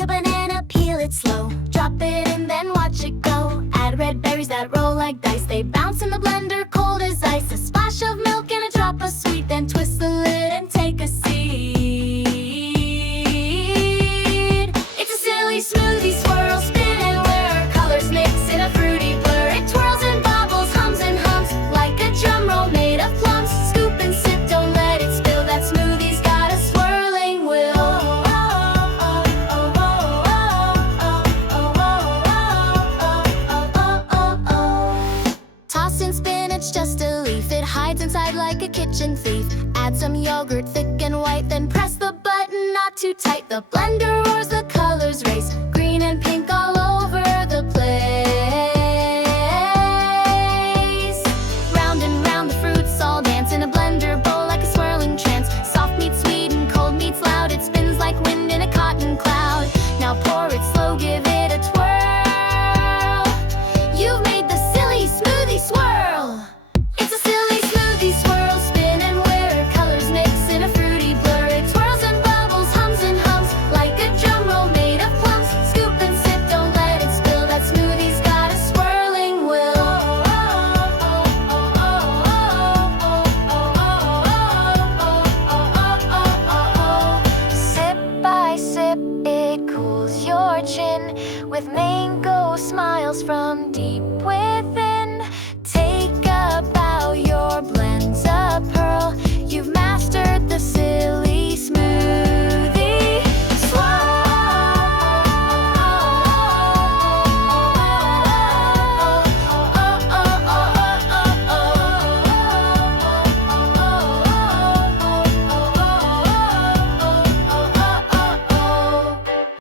a banana, peel it slow. Drop it in, then watch it go. Add red berries that roll like dice. They bounce in the blender, cold as ice. A splash of milk and a drop of sweet. Then twist the lid and take a seed. It's a silly smoothie swirl, spin and whirr. Colors mix in a fruity blur. It twirls and bobbles, hums and hums like a drum roll made of plums. Scoop and sip, don't let it spill. That smoothie's got a swirling will. Toss in spinach, just a leaf. It hides inside like a kitchen thief. Add some yogurt, thick and white. Then press the button, not too tight. The blender roars, the colors race. Green and pink all over the place. Round and round the fruits all dance in a blender bowl like a swirling trance. Soft meets sweet and cold meets loud. It spins like wind in a cotton cloud. Now pour it slow, give it a twirl. You've made the silly smoothie swirl. It's a silly smoothie swirl, spin and whirr. Colors mix in a fruity blur. It twirls and bubbles, hums and hums like a drum roll made of plums. Scoop and sip, don't let it spill. That smoothie's got a swirling will. Sip by sip, it cools your chin with mango smiles from deep within. Take a bow, your blend's a pearl. You've mastered the silly smoothie.